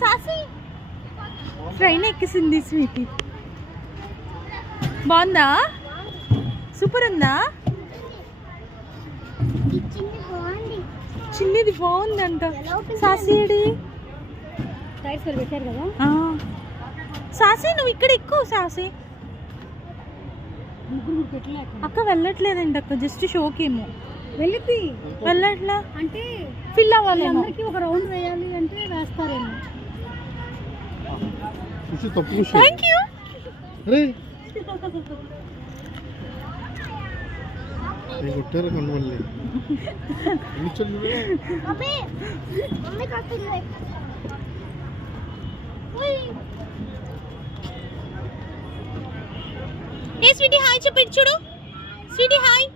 Saucy train ఎక్కిసింది Sweety. బాగుందా? Super ఉందా? చిన్నది బాగుందంట. సాసిడి పెట్టారు కదా. సాసి నువ్వు ఇక్కడ ఎక్కువ. సాసి అక్క వెళ్ళట్లేదండి అక్క, జస్ట్ షోకేమో వెళ్ళట్లా అంటే ఫిల్ అవ్వాలి. అందరికి ఒక రౌండ్ వేయాలి అంటే వేస్తారేమో. Thank you. కొట్టారు కనుమల్లి. ఏ స్వీటీ హాయ్ చెప్పి చూడు. Sweety hi.